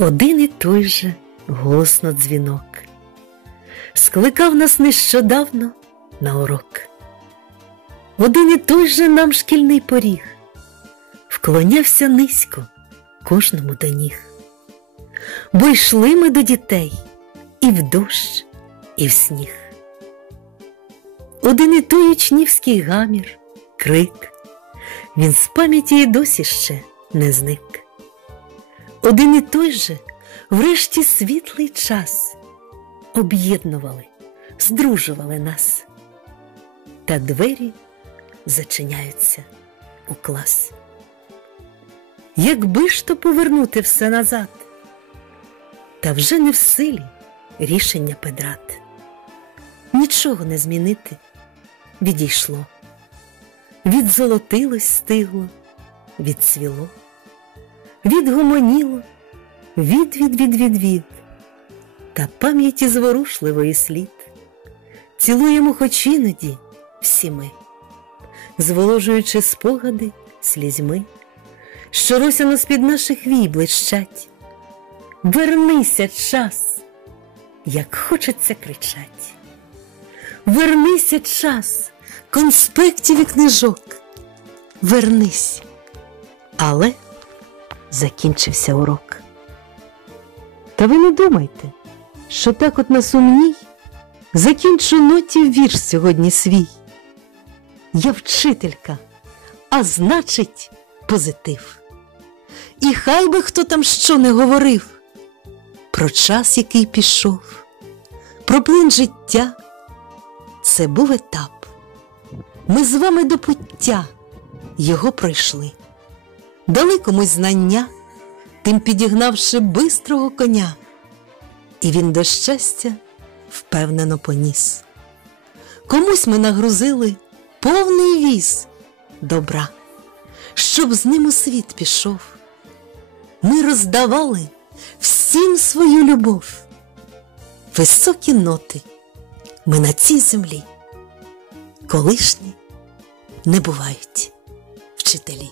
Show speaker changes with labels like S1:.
S1: Один і той же голосно дзвінок скликав нас нещодавно на урок. Один і той же нам шкільний поріг, вклонявся низько кожному до ніг. Бо йшли ми до дітей і в дощ, і в сніг. Один і той учнівський гамір, крик, він з пам'яті і досі ще не зник. Один і той же, врешті світлий час, об'єднували, здружували нас, та двері зачиняються у клас. Якби ж то повернути все назад, та вже не в силі рішення педрат. Нічого не змінити відійшло, відзолотилось стигло, відцвіло, відгомоніло, від від від від від, та пам'яті зворушливої слід. Цілуємо хоч іноді всі ми, зволожуючи спогади слізьми, що росяно з-під наших вій блищать. Вернися час, як хочеться кричать. Вернися час конспектів і книжок. Вернись, але закінчився урок. Та ви не думайте, що так от на сумній закінчу ноті вірш сьогодні свій. Я вчителька, а значить, позитив. І хай би хто там що не говорив про час, який пішов, про плин життя. Це був етап. Ми з вами до пуття його пройшли, дали комусь знання, тим підігнавши бистрого коня, і він до щастя впевнено поніс. Комусь ми нагрузили повний віз добра, щоб з ним у світ пішов. Ми роздавали всім свою любов, високі ноти. Ми на цій землі колишні не бувають вчителі.